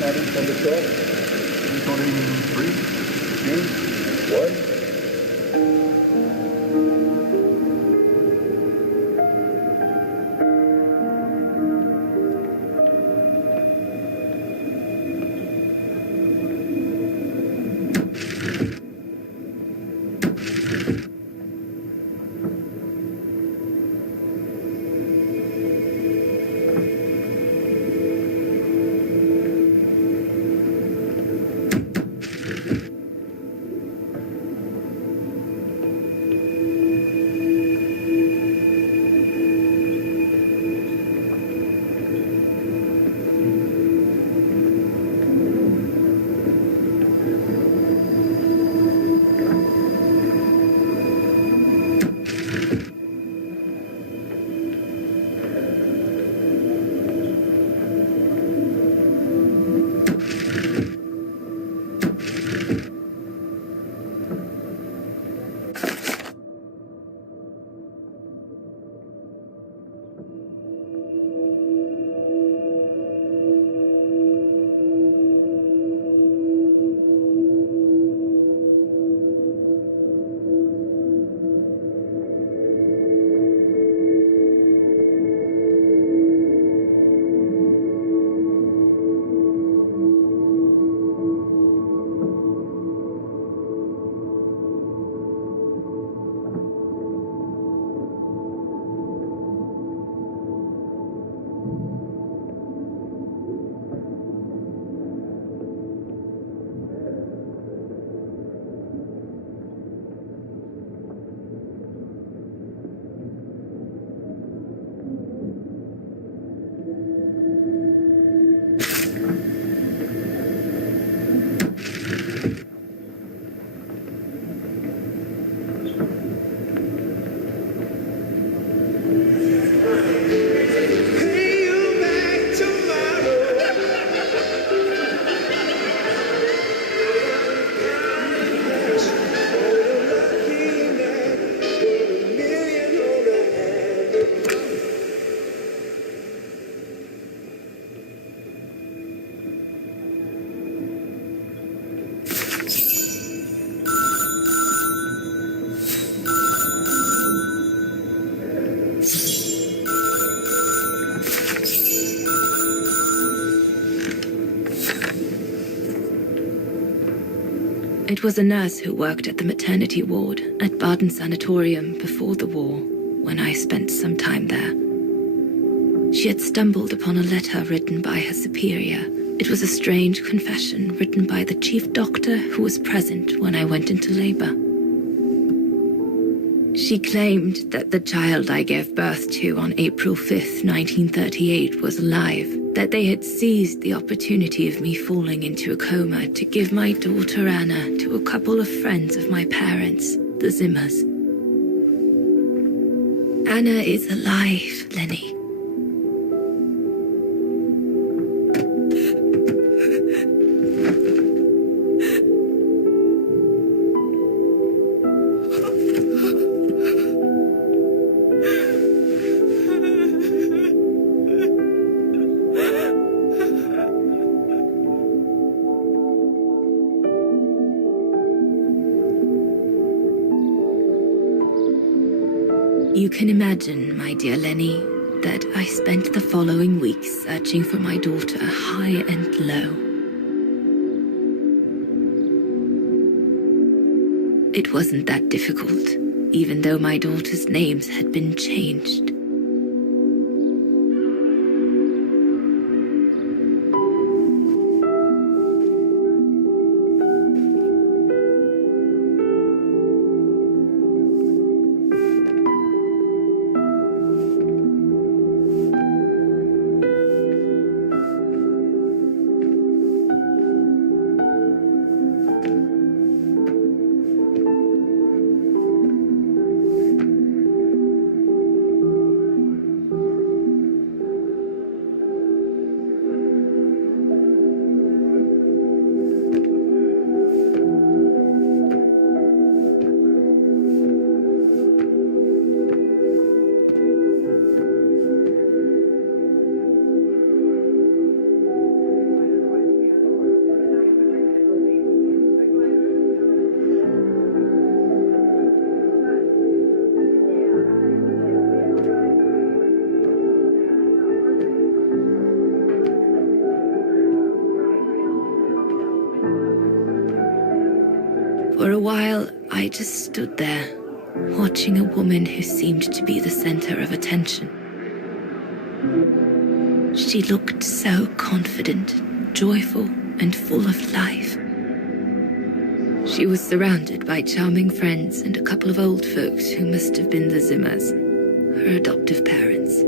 Starting from the top. Recording 3, 2, 1. It was a nurse who worked at the maternity ward at Baden Sanatorium before the war, when I spent some time there. She had stumbled upon a letter written by her superior. It was a strange confession written by the chief doctor who was present when I went into labor. She claimed that the child I gave birth to on April 5th, 1938 was alive, that they had seized the opportunity of me falling into a coma to give my daughter Anna to a couple of friends of my parents, the Zimmers. Anna is alive, Lenny. You can imagine, my dear Lenny, that I spent the following weeks searching for my daughter high and low. It wasn't that difficult, even though my daughter's names had been changed. For a while, I just stood there, watching a woman who seemed to be the center of attention. She looked so confident, joyful, and full of life. She was surrounded by charming friends and a couple of old folks who must have been the Zimmers, her adoptive parents.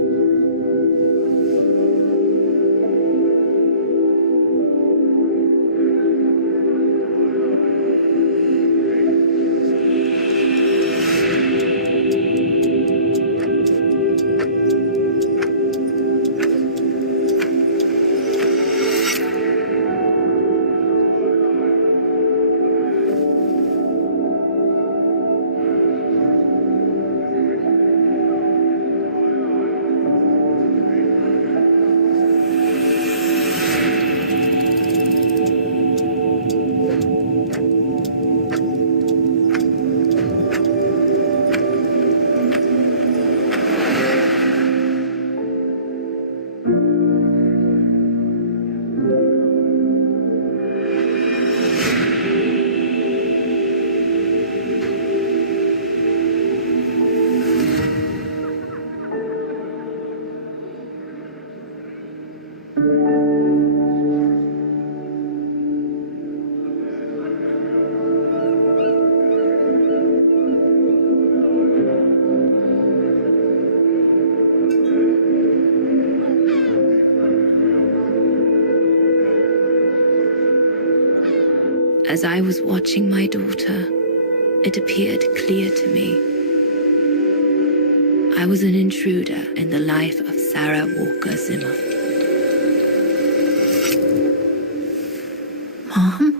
As I was watching my daughter, it appeared clear to me. I was an intruder in the life of Sarah Walker Zimmer. Mom?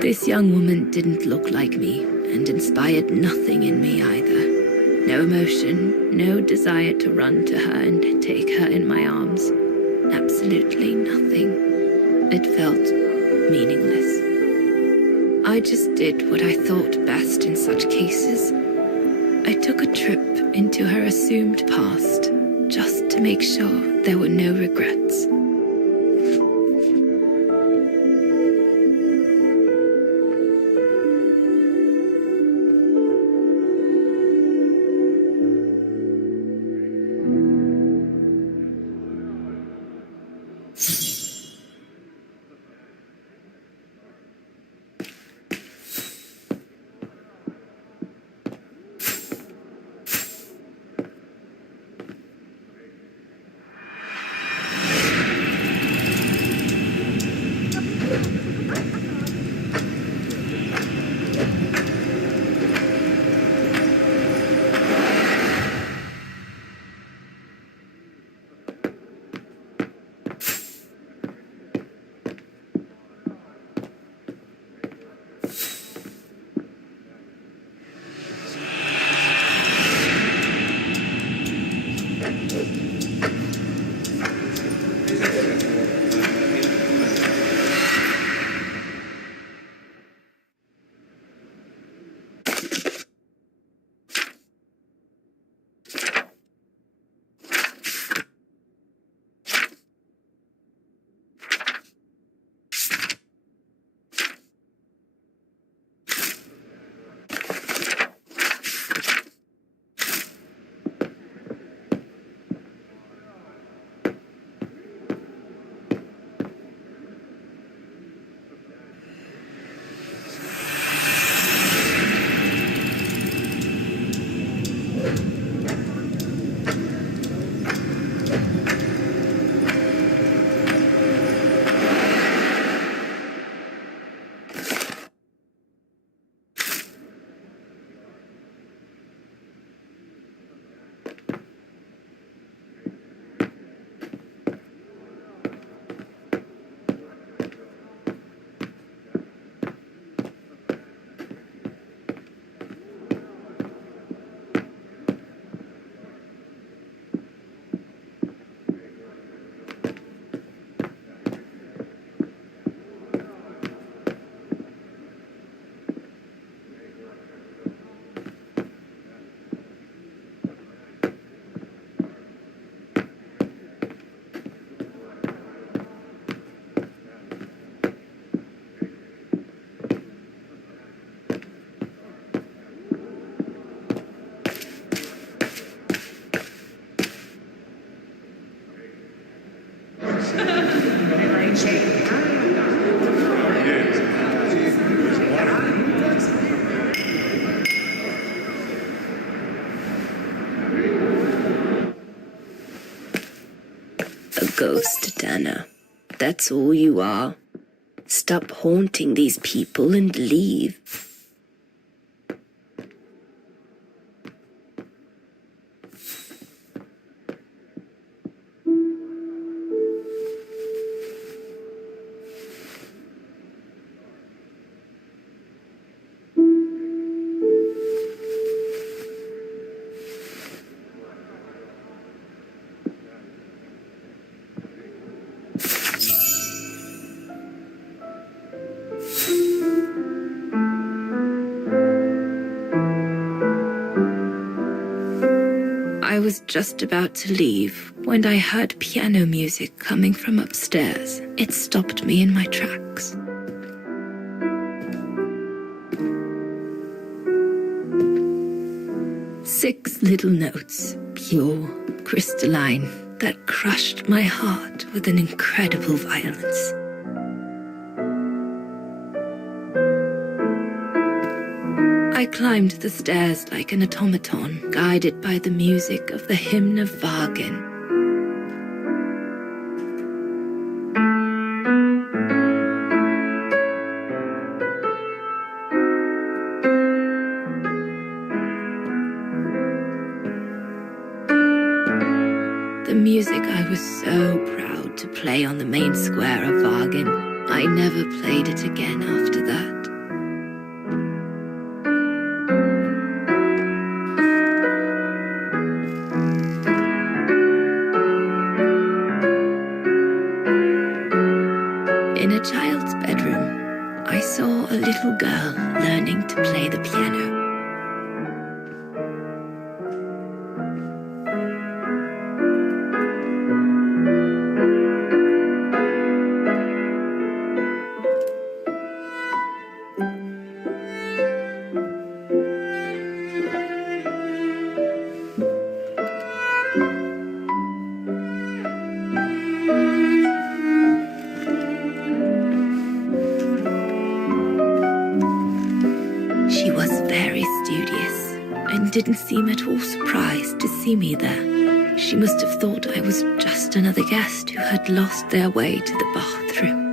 This young woman didn't look like me and inspired nothing in me either. No emotion, no desire to run to her and take her in my arms. Absolutely nothing. It felt meaningless. I just did what I thought best in such cases. I took a trip into her assumed past, just to make sure there were no regrets. A ghost, Dana. That's all you are. Stop haunting these people and leave. I was just about to leave when I heard piano music coming from upstairs. It stopped me in my tracks. Six little notes, pure, crystalline, that crushed my heart with an incredible violence. I climbed the stairs like an automaton, guided by the music of the hymn of Wagen. The music I was so proud to play on the main square of Wagen. I never played it again after that. In a child's bedroom, I saw a little girl learning to play the piano. She was very studious and didn't seem at all surprised to see me there. She must have thought I was just another guest who had lost their way to the bathroom.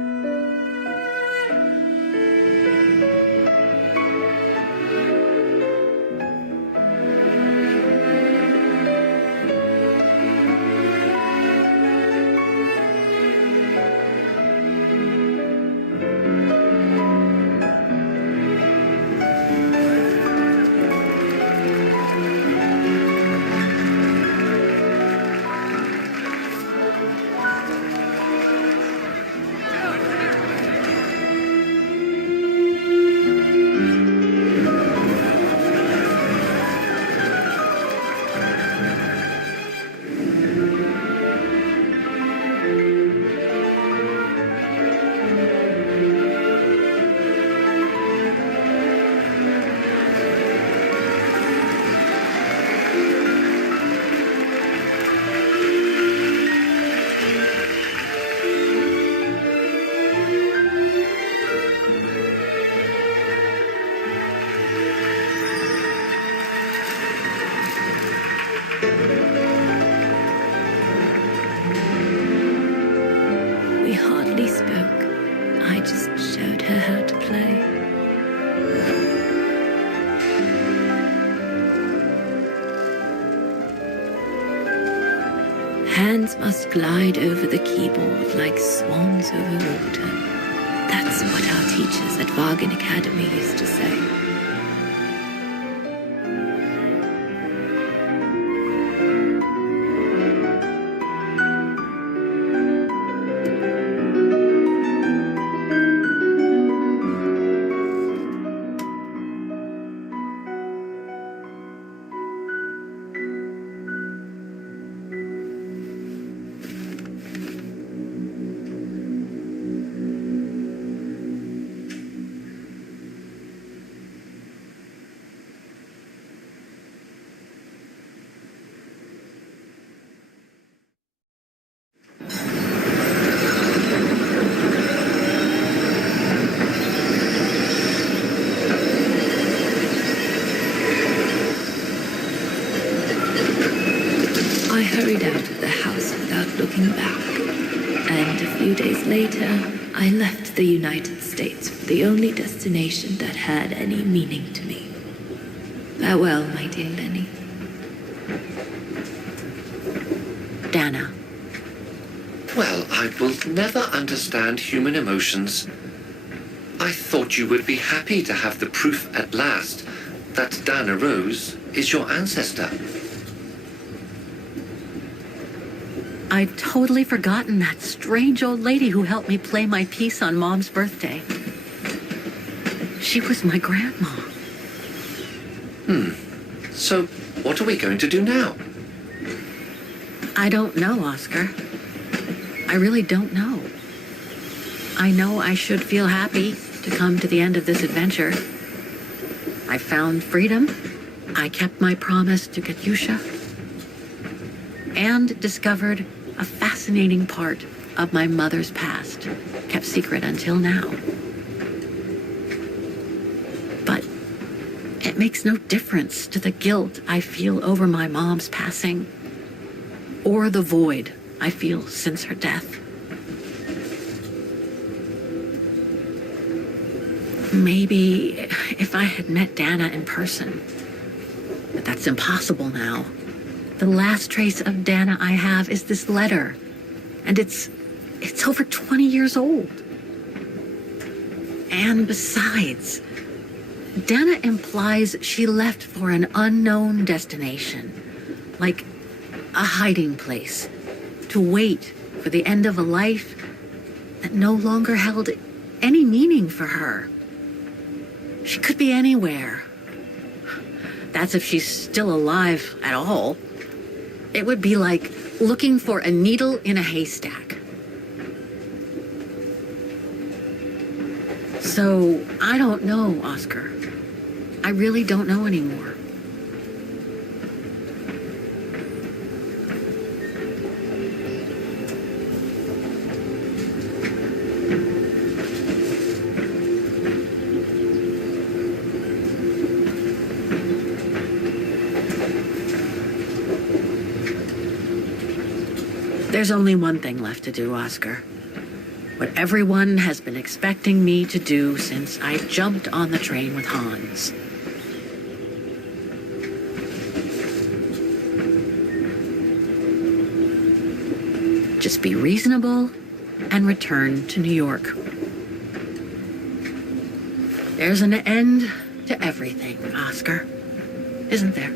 We hardly spoke. I just showed her how to play. Hands must glide over the keyboard like swans over water. That's what our teachers at Wagen Academy used to say. And a few days later, I left the United States for the only destination that had any meaning to me. Farewell, my dear Lenny. Dana. Well, I will never understand human emotions. I thought you would be happy to have the proof at last that Dana Rose is your ancestor. I'd totally forgotten that strange old lady who helped me play my piece on Mom's birthday. She was my grandma. So, what are we going to do now? I don't know, Oscar. I really don't know. I know I should feel happy to come to the end of this adventure. I found freedom. I kept my promise to Katyusha. And discovered a fascinating part of my mother's past, kept secret until now. But it makes no difference to the guilt I feel over my mom's passing, or the void I feel since her death. Maybe if I had met Dana in person, but that's impossible now. The last trace of Dana I have is this letter, and it's over 20 years old. And besides, Dana implies she left for an unknown destination, like a hiding place, to wait for the end of a life that no longer held any meaning for her. She could be anywhere. That's if she's still alive at all. It would be like looking for a needle in a haystack. So, I don't know, Oscar. I really don't know anymore. There's only one thing left to do, Oscar. What everyone has been expecting me to do since I jumped on the train with Hans. Just be reasonable and return to New York. There's an end to everything, Oscar, isn't there?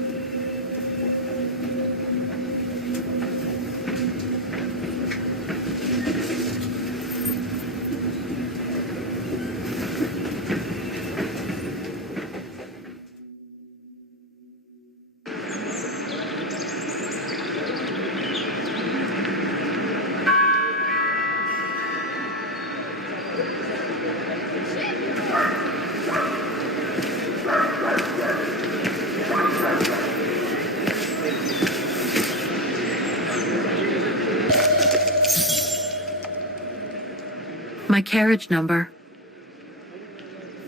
My carriage number.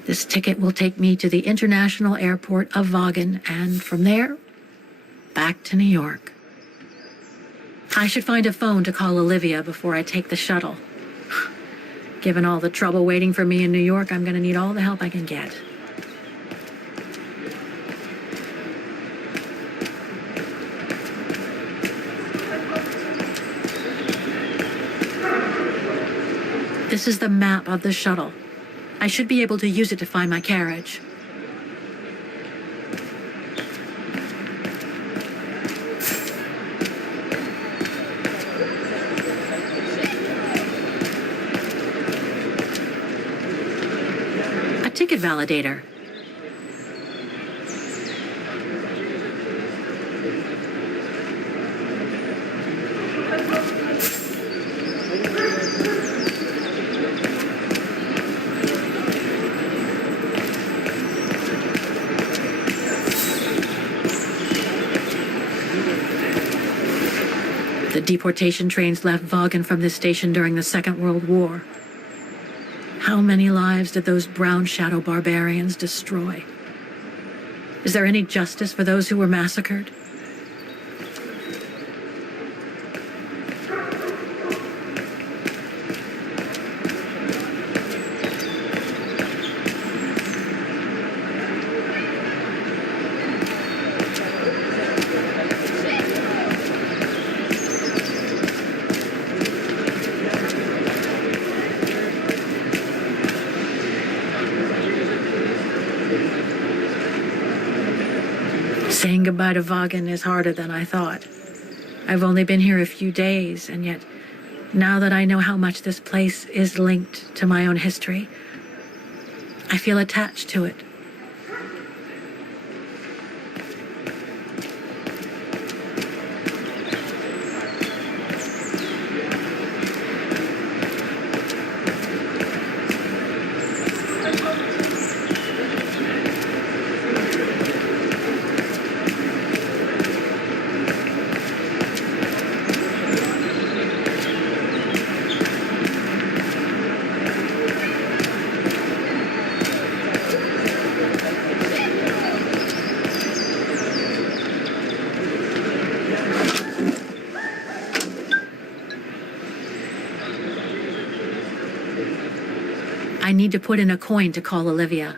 This ticket will take me to the international airport of Vaughan, and from there, back to New York. I should find a phone to call Olivia before I take the shuttle. Given all the trouble waiting for me in New York, I'm going to need all the help I can get. This is the map of the shuttle. I should be able to use it to find my carriage. A ticket validator. The deportation trains left Vaughan from this station during the Second World War. How many lives did those brown shadow barbarians destroy? Is there any justice for those who were massacred? Saying goodbye to Vaughan is harder than I thought. I've only been here a few days, and yet, now that I know how much this place is linked to my own history, I feel attached to it. I need to put in a coin to call Olivia.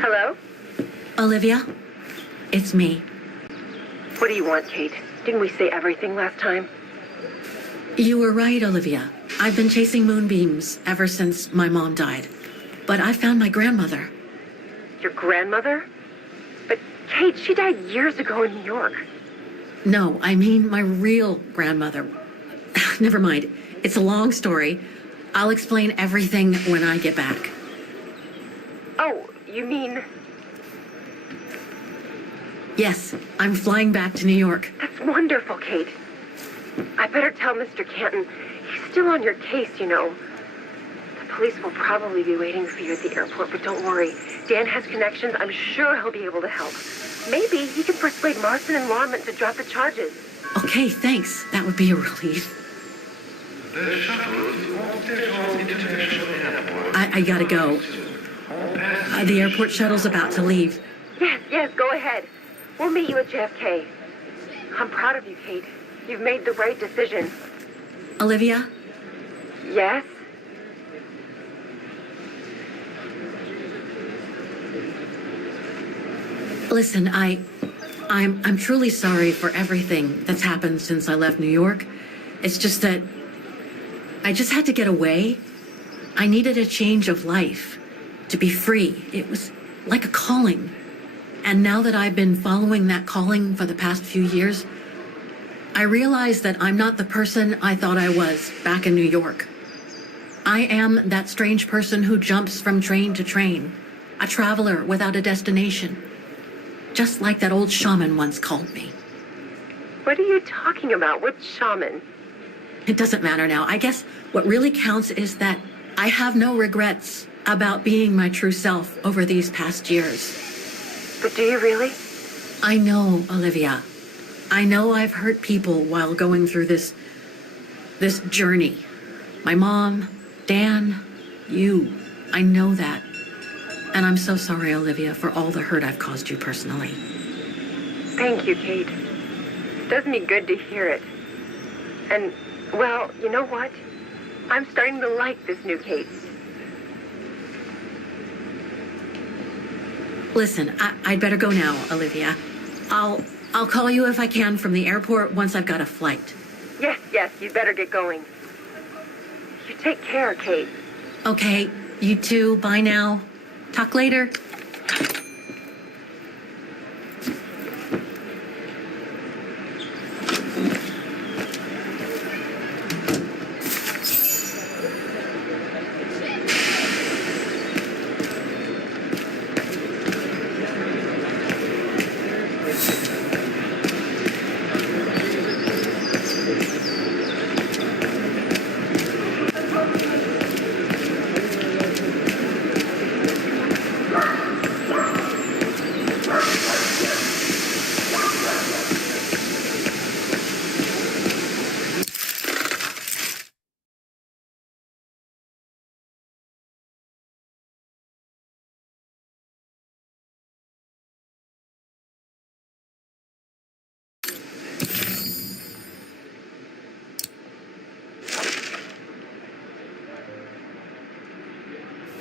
Hello? Olivia, it's me. What do you want, Kate? Didn't we say everything last time? You were right, Olivia. I've been chasing moonbeams ever since my mom died. But I found my grandmother. Your grandmother? But Kate, she died years ago in New York. No, I mean my real grandmother. Never mind. It's a long story. I'll explain everything when I get back. Oh, you mean... Yes, I'm flying back to New York. That's wonderful, Kate. I better tell Mr. Canton. He's still on your case, you know. The police will probably be waiting for you at the airport, but don't worry. Dan has connections. I'm sure he'll be able to help. Maybe he can persuade Marston and Lorman to drop the charges. Okay, thanks. That would be a relief. The shuttle is off Detroit International Airport. I gotta go. The airport shuttle's about to leave. Yes, go ahead. We'll meet you at JFK. I'm proud of you, Kate. You've made the right decision. Olivia? Yes? Listen, I'm truly sorry for everything that's happened since I left New York. It's just that I just had to get away. I needed a change of life, to be free. It was like a calling. And now that I've been following that calling for the past few years, I realize that I'm not the person I thought I was back in New York. I am that strange person who jumps from train to train, a traveler without a destination. Just like that old shaman once called me. What are you talking about? What shaman? It doesn't matter now. I guess what really counts is that I have no regrets about being my true self over these past years. But do you really? I know, Olivia. I know I've hurt people while going through this journey. My mom, Dan, you. I know that. And I'm so sorry, Olivia, for all the hurt I've caused you personally. Thank you, Kate. It does me good to hear it. And, well, you know what? I'm starting to like this new Kate. Listen, I'd better go now, Olivia. I'll call you if I can from the airport once I've got a flight. Yes, you'd better get going. You take care, Kate. Okay, you too. Bye now. Talk later.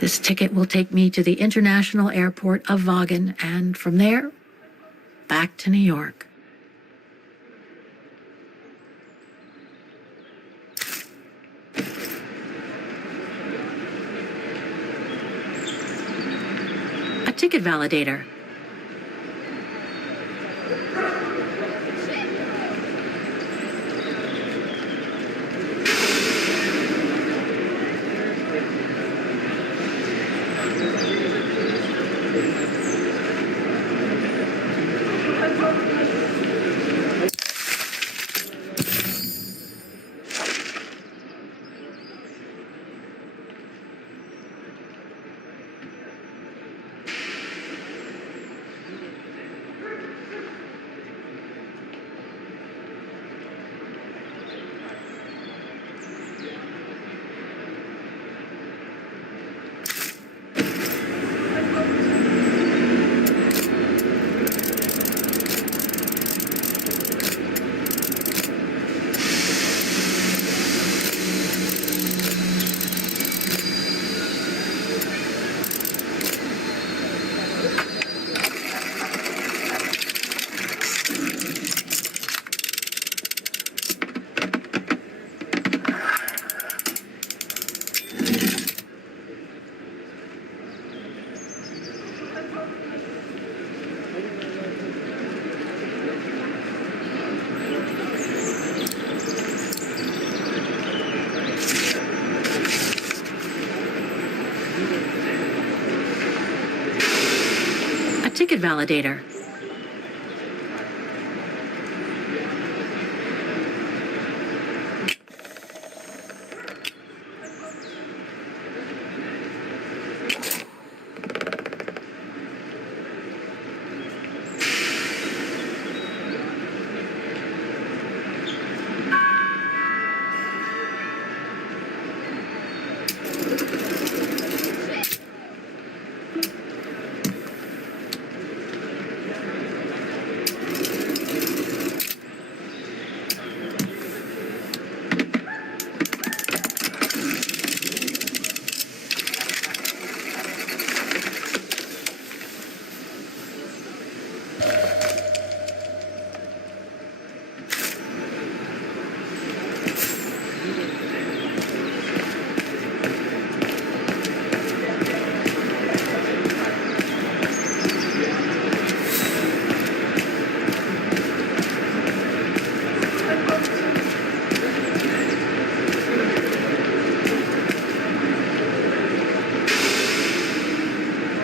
This ticket will take me to the international airport of Vaughan, and from there, back to New York. A ticket validator. Ticket validator.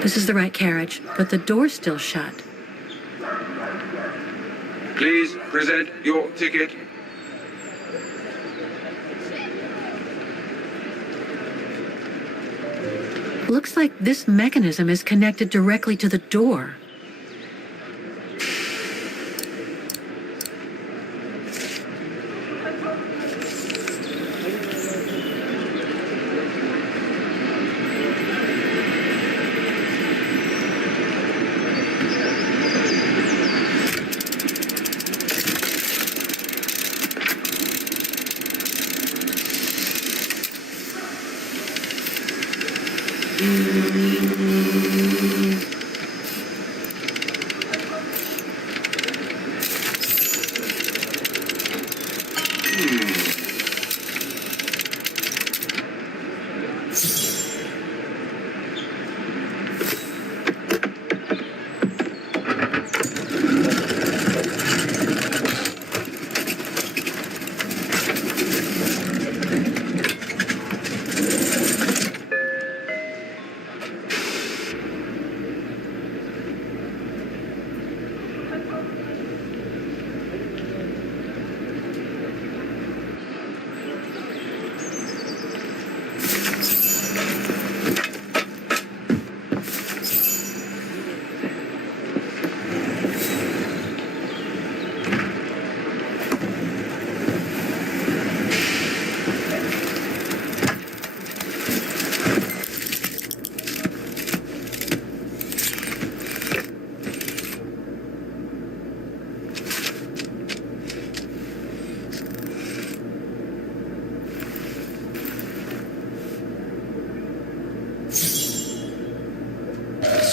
This is the right carriage, but the door's still shut. Please present your ticket. Looks like this mechanism is connected directly to the door.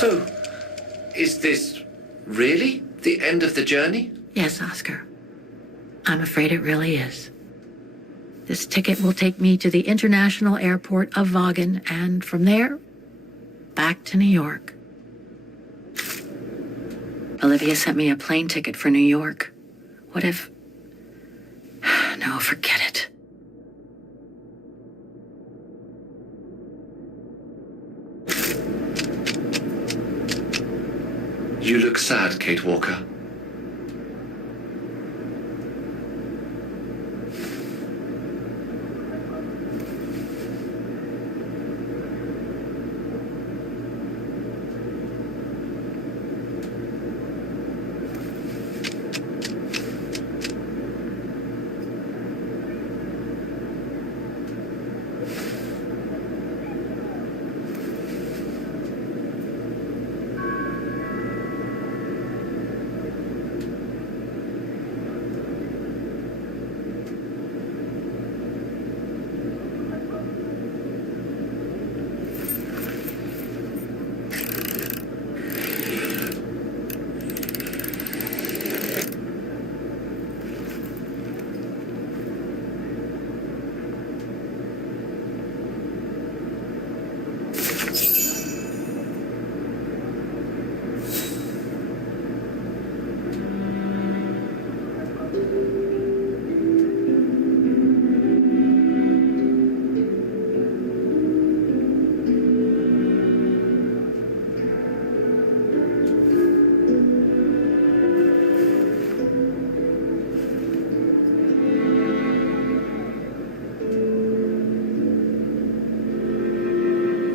So, is this really the end of the journey? Yes, Oscar. I'm afraid it really is. This ticket will take me to the international airport of Vaughan, and from there, back to New York. Olivia sent me a plane ticket for New York. What if... No, forget it. You look sad, Kate Walker.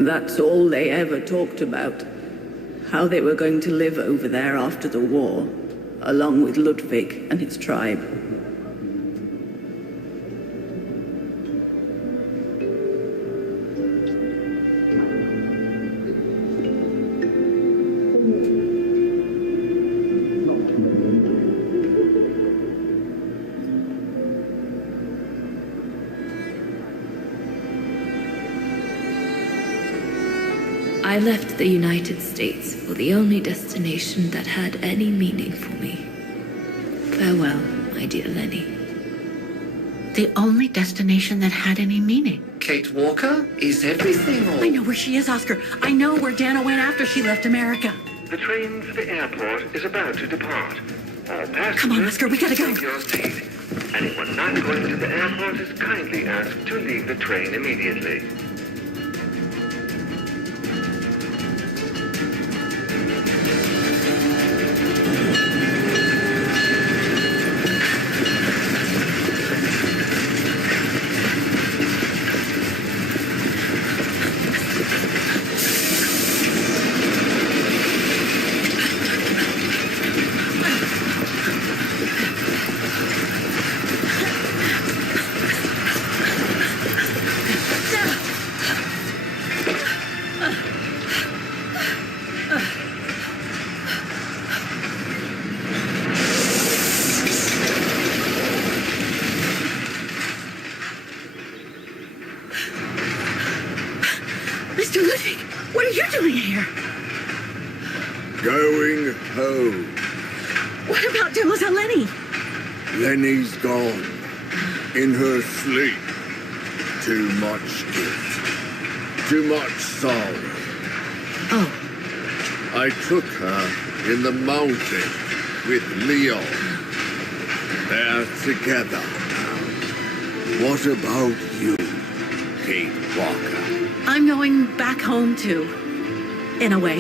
That's all they ever talked about. How they were going to live over there after the war, along with Ludwig and his tribe. I left the United States for the only destination that had any meaning for me. Farewell, my dear Lenny. The only destination that had any meaning. Kate Walker? Is everything all... I know where she is, Oscar. I know where Dana went after she left America. The train for the airport is about to depart. All passengers, Come on, Oscar, we gotta go. take your seat. Anyone not going to the airport is kindly asked to leave the train immediately. Mr. Ludwig, what are you doing here? Going home. What about Demoiselle Lenny? Lenny's gone. In her sleep. Too much guilt. Too much sorrow. Oh, I took her in the mountain with Leon. They're together. What about you, Kate Walker? I'm going back home too. In a way.